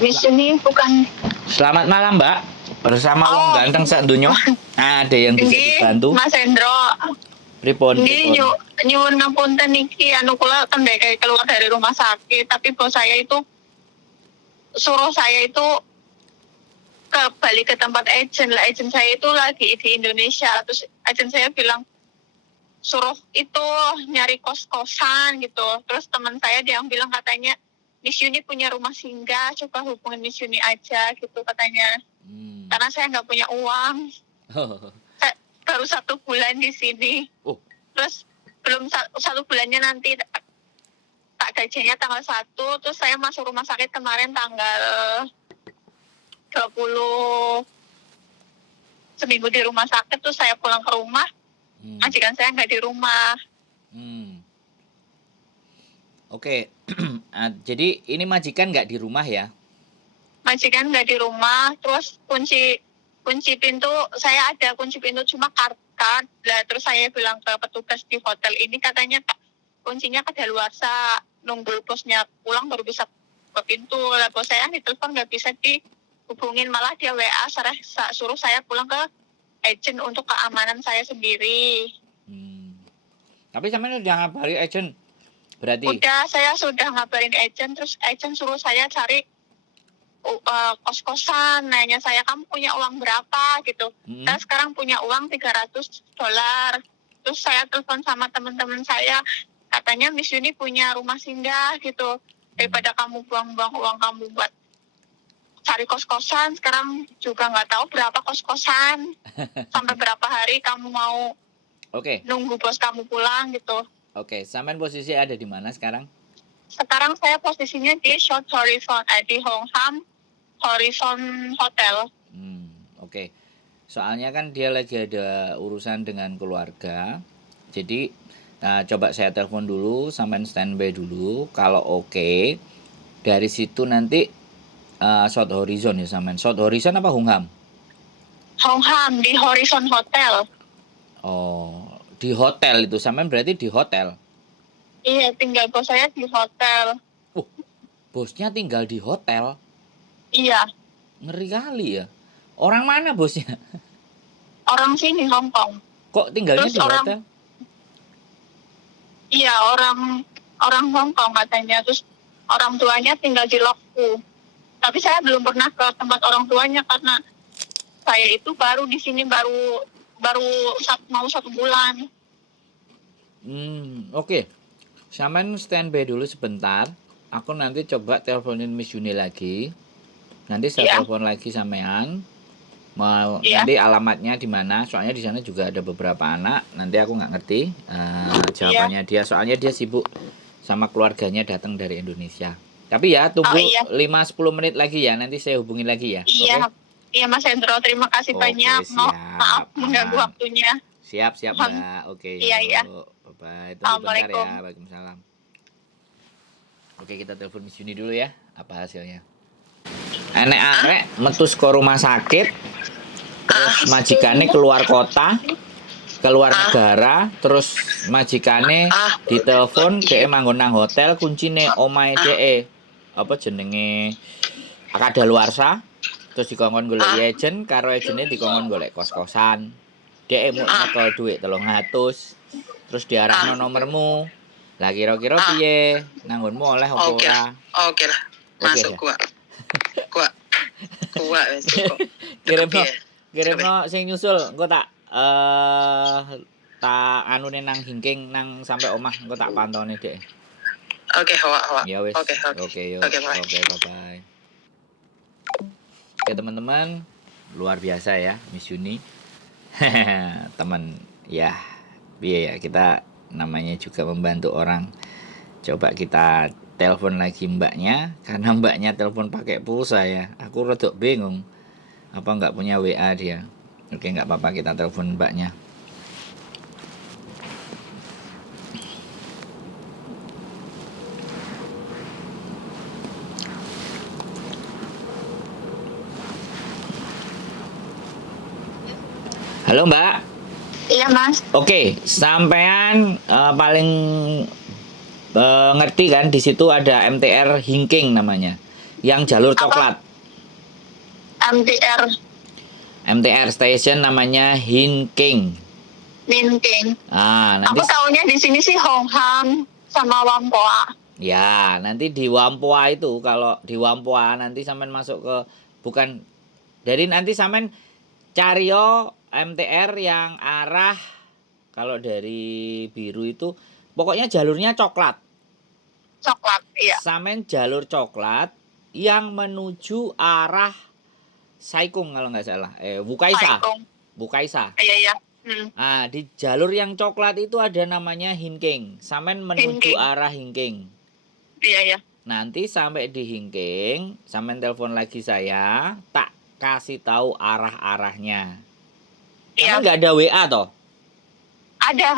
Miss ini bukan. Selamat malam, Mbak. Bersama wong ganteng sak dunyo. Ada yang bisa dibantu? Mas Hendro. Pripun? Nggih, nyuwun ngapunten niki anu kula kendek keluar dari rumah sakit, tapi bos saya itu suruh saya itu balik ke tempat agent lah. Agent saya itu lagi di Indonesia, terus agent saya bilang suruh itu nyari kos-kosan gitu. Terus teman saya dia yang bilang katanya Miss Yuni punya rumah singgah, coba hubungin Miss Yuni aja gitu katanya. Karena saya nggak punya uang. Saya baru 1 bulan di sini. Terus belum 1 bulannya nanti tak gajinya tanggal 1, terus saya masuk rumah sakit kemarin tanggal 20, seminggu di rumah sakit, terus saya pulang ke rumah, majikan saya nggak di rumah. Oke. Jadi ini majikan nggak di rumah ya? Majikan nggak di rumah, terus kunci pintu, saya ada kunci pintu cuma kartu. Lah terus saya bilang ke petugas di hotel ini, katanya kuncinya kadaluarsa, nunggu bosnya pulang baru bisa ke pintu. Lah bos saya ditelepon nggak bisa dihubungin, malah dia WA suruh saya pulang ke agent untuk keamanan saya sendiri. Tapi sampean udah ngabarin agent berarti? Udah, saya sudah ngabarin agent, terus agent suruh saya cari kos-kosan, nanya saya kamu punya uang berapa gitu. Saya sekarang punya uang $300. Terus saya telepon sama teman-teman saya, katanya Miss Yuni punya rumah singgah gitu. Daripada kamu buang-buang uang kamu buat cari kos-kosan, sekarang juga nggak tahu berapa kos-kosan, sampai berapa hari kamu mau nunggu bos kamu pulang gitu. Oke, sampean posisi ada di mana sekarang? Sekarang saya posisinya di Short Horizon, di Hongham Horizon Hotel. Oke. Soalnya kan dia lagi ada urusan dengan keluarga. Jadi coba saya telepon dulu, sampean standby dulu. Kalau oke, dari situ nanti Short Horizon ya sampean. Short Horizon apa Hongham? Hongham di Horizon Hotel. Oh, di hotel itu sampean berarti di hotel? Iya, tinggal bos saya di hotel. Bosnya tinggal di hotel? Iya. Ngeri kali ya. Orang mana bosnya? Orang sini, Hong Kong. Kok tinggalnya terus di hotel? Iya, orang Hong Kong katanya. Terus orang tuanya tinggal di Lokku. Tapi saya belum pernah ke tempat orang tuanya karena saya itu baru di sini baru mau 1 bulan. Oke. Sampean standby dulu sebentar. Aku nanti coba teleponin Miss Yuni lagi. Nanti saya telepon lagi sampean. Nanti alamatnya di mana? Soalnya di sana juga ada beberapa anak. Nanti aku nggak ngerti jawabannya dia. Soalnya dia sibuk sama keluarganya datang dari Indonesia. Tapi ya tunggu 5-10 menit lagi ya. Nanti saya hubungin lagi ya. Iya. Iya Mas Hendro, terima kasih banyak. Maaf mengganggu waktunya. Siap Mbak. Oke. Iya. Bye-bye. Tunggu bentar ya. Waalaikumsalam. Oke, kita telepon Miss Yuni dulu ya. Apa hasilnya? Enek-enek metus ke rumah sakit, terus majikane keluar kota, keluar negara, terus majikane ditelepon dhek manggon nang hotel, kuncine omahe dhek apa jenenge kadaluarsa, terus dikongkon golek agent, karo agente dikongkon golek kos-kosan. Dhek mung nyekel dhuwit 300, terus diarahno nomormu. Lah kira-kira piye? Nanggonmu oleh apa ora? Oke lah. Masuk gua wis kok. Kirimno sing nyusul engko tak anune nang hingking nang sampai omah engko tak pantone Dek. Oke, Hawa. Ya wis. Oke, bye. Oke, teman-teman, luar biasa ya Miss Yuni. Teman ya. Piye ya, kita namanya juga membantu orang. Coba kita telepon lagi mbaknya, karena mbaknya telepon pakai pulsa ya. Aku rada bingung. Apa nggak punya WA dia? Oke, nggak apa-apa, kita telepon mbaknya. Halo Mbak. Iya Mas. Oke, sampean paling ngerti kan di situ ada MTR Hingking namanya. Yang jalur Apa? coklat. MTR MTR station namanya Hinking. Minking. Nanti Aku taunya di sini sih Hongham sama Whampoa. ya, nanti di Whampoa itu, kalau di Whampoa nanti sampean masuk ke, bukan, jadi nanti sampean cari yo MTR yang arah, kalau dari biru itu pokoknya jalurnya coklat. Coklat, iya. Sampean jalur coklat yang menuju arah Saikung kalau nggak salah. Wukaisa. Saikung. Wukaisa. Iya, iya. Di jalur yang coklat itu ada namanya Hinking. Sampean menuju Hinking. arah Hinking. Iya, iya. Nanti sampai di Hinking, sampean telepon lagi saya, tak kasih tahu arah-arahnya. Iya. Sampean nggak ada WA toh? Ada.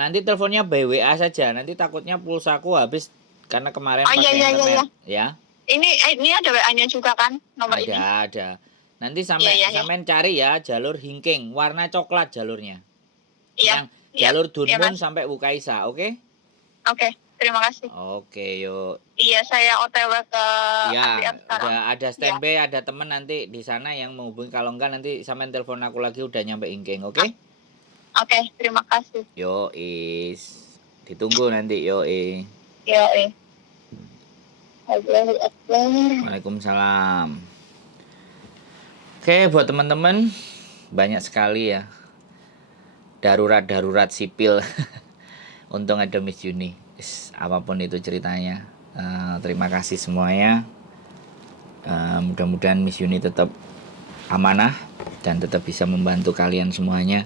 Nanti teleponnya by WA saja. Nanti takutnya pulsaku habis karena kemarin pakai internet. Ya. Ini ada WA-nya juga kan nomor ini? Ada. Nanti sampean cari ya jalur Hinking, warna coklat jalurnya. Iya. Yang jalur Dunmun Mas. sampai Wukaisa, oke? Oke, terima kasih. Oke, yuk. Iya, saya OTW ke Ya, MTR sekarang. udah ada standby, ada temen nanti di sana yang menghubungi. Kalau enggak nanti sampean telepon aku lagi udah nyampe Hinking, oke? Oke, terima kasih. Yo, ditunggu nanti, yo. Waalaikumsalam. Oke, buat teman-teman, banyak sekali ya darurat sipil. Untung ada Miss Yuni. Apapun itu ceritanya, terima kasih semuanya. Mudah-mudahan Miss Yuni tetap amanah dan tetap bisa membantu kalian semuanya.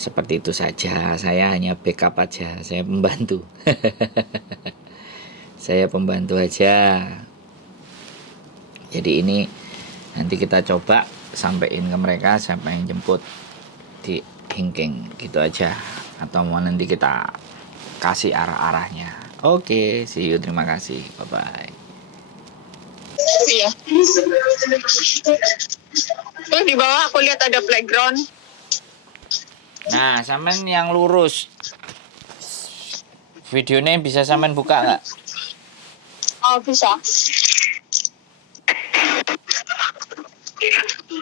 Seperti itu saja. Saya hanya backup aja, saya pembantu. Saya pembantu aja. Jadi ini nanti kita coba sampein ke mereka siapa yang jemput di Hinking gitu aja, atau mau nanti kita kasih arah-arahnya. Oke, see you, terima kasih, bye bye. Iya. Terus di bawah aku lihat ada playground. Nah, sampean yang lurus, videonya bisa sampean buka nggak? Oh, bisa.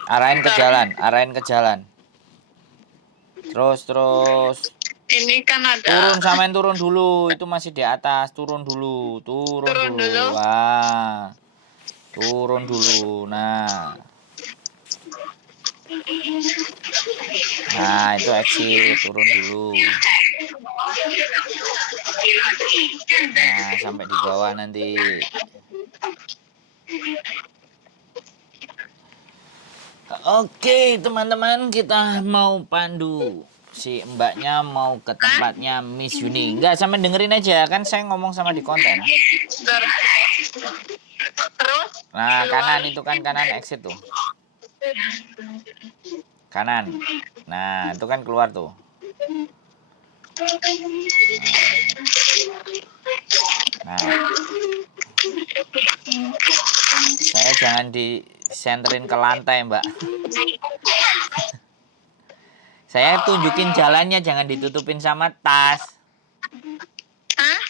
Arahin ke jalan. Terus. Ini kan ada. Turun dulu, itu masih di atas. Turun dulu. Turun dulu. Wah. Turun dulu. Nah, itu exit, turun dulu. Nah, sampai di bawah nanti. Oke, teman-teman, kita mau pandu. Si mbaknya mau ke tempatnya Miss Yuni. Enggak, sampai dengerin aja, kan saya ngomong sama di konten. Terus? Nah, kanan itu kan, kanan exit tuh. Kanan. Nah, itu kan keluar tuh. Nah. Saya jangan disenterin ke lantai, Mbak. Saya tunjukin jalannya, jangan ditutupin sama tas. Hah?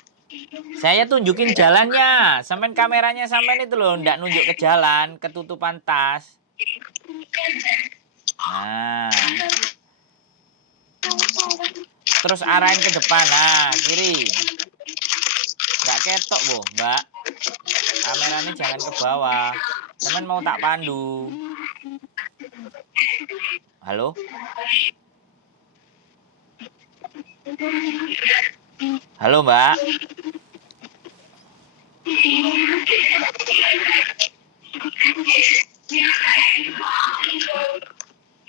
Saya tunjukin jalannya. Sampean kameranya sampean itu loh, ndak nunjuk ke jalan, ketutupan tas. Nah. Terus arahin ke depan. Nah, kiri. Nggak ketok, Bu, Mbak. Kameranya jangan ke bawah. Sampean mau tak pandu. Halo? Halo, Mbak.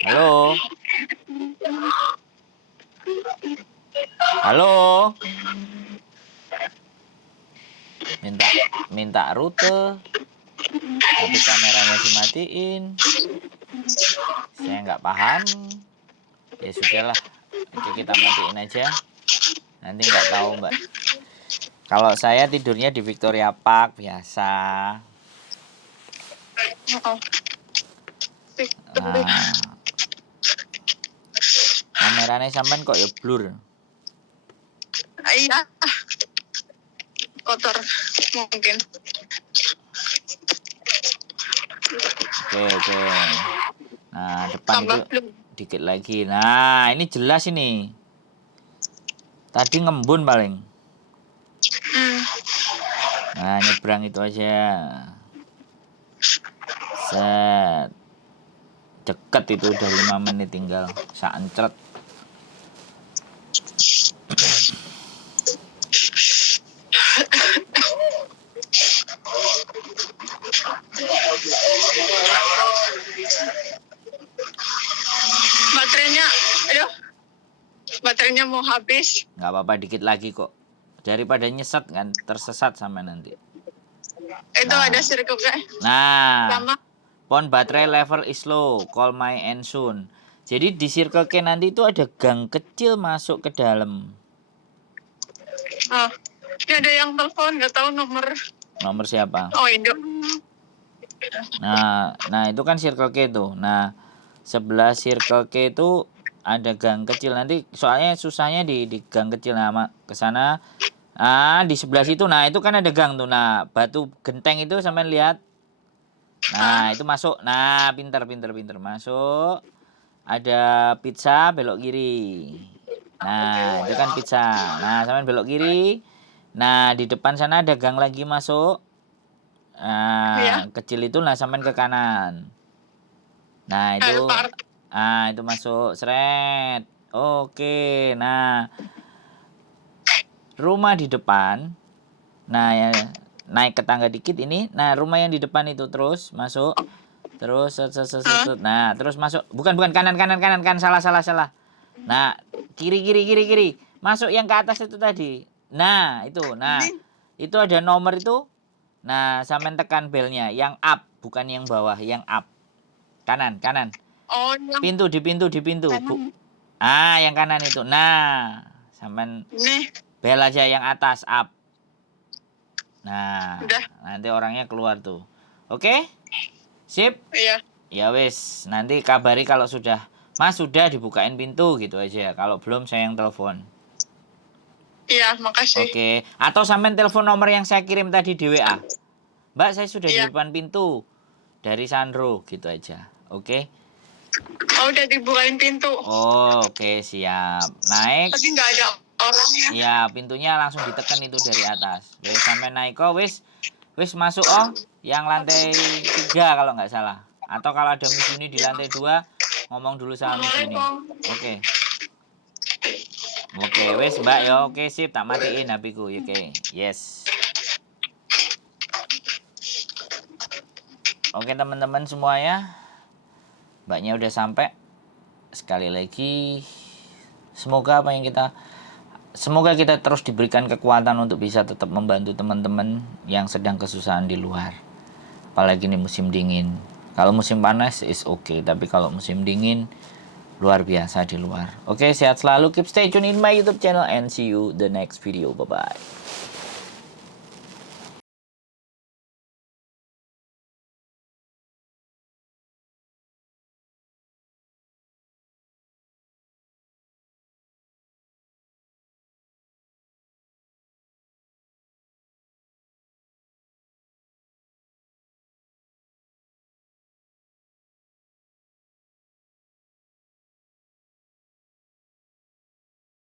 Halo. Halo. Minta rute. Tapi kameranya dimatiin. Saya nggak paham. Ya sudahlah. Oke, kita matiin aja. Nanti nggak tahu, Mbak. Kalau saya tidurnya di Victoria Park biasa. Nah, kameranya sampean kok ya blur. Iya. Kotor mungkin. Oke. Nah, depan Tambah itu belum. dikit lagi. Nah, ini jelas ini. Tadi ngembun paling. Nah, nyebrang itu aja. Set. Deket itu udah 5 menit tinggal. Saencret. Baterainya, aduh, baterainya mau habis. Nggak apa-apa, dikit lagi kok. Daripada nyesat kan, tersesat sama nanti. Itu Nah. ada sirkuitnya. Nah, Lama. phone battery level is low. Call my end soon. Jadi di Circle K nanti itu ada gang kecil masuk ke dalam. Oh, ini ada yang telepon, nggak tahu nomor. Nomor siapa? Oh, Indo. Nah itu kan Circle K tuh. Nah, sebelah Circle K itu ada gang kecil nanti. Soalnya susahnya di gang kecil. Nah, ke sana. Di sebelah situ. Nah, itu kan ada gang tuh. Nah, batu genteng itu sampai lihat. Nah, itu masuk. Nah, pinter masuk. Ada pizza belok kiri. Nah, itu kan pizza. Nah, sampai belok kiri. Nah, di depan sana ada gang lagi masuk. Iya. Kecil itu lah sampai ke kanan. Nah, itu itu masuk seret. Oke. Nah, rumah di depan. Nah, ya, naik ke tangga dikit ini. Nah, rumah yang di depan itu terus masuk. Terus nah, terus masuk. Bukan kanan salah. Nah, kiri. Masuk yang ke atas itu tadi. Nah, itu. Nah, itu ada nomor itu. Nah, sampai tekan belnya yang up, bukan yang bawah, yang up. Kanan. Oh, yang Pintu di pintu. kanan. Yang kanan itu. Nah, sampai Nih, bel aja yang atas up. Nah, udah. nanti orangnya keluar tuh. Oke? Sip? Iya. Ya wis, nanti kabari kalau sudah. Mas sudah dibukain pintu gitu aja. Kalau belum saya yang telepon. Iya, makasih. Oke. Atau sampai telepon nomor yang saya kirim tadi di WA. Mbak, saya sudah di Iya. depan pintu. Dari Sandro gitu aja. Oke? Oh, udah dibukain pintu. Oke, siap. Naik. Tapi nggak ada orangnya. Ya, pintunya langsung ditekan itu dari atas. Wis sampai naik kok, wis masuk yang lantai 3 kalau nggak salah. Atau kalau ada Miss Yuni di lantai 2, ngomong dulu sama Miss Yuni. Oke, wis Mbak ya. Oke, sip, tak matiin HP-ku. Oke. Yes. Oke, teman-teman semuanya. Mbaknya udah sampai. Sekali lagi semoga kita terus diberikan kekuatan untuk bisa tetap membantu teman-teman yang sedang kesusahan di luar. Apalagi ini musim dingin. Kalau musim panas is okay, tapi kalau musim dingin luar biasa di luar. Oke, sehat selalu. Keep stay tune in my YouTube channel and see you the next video. Bye bye.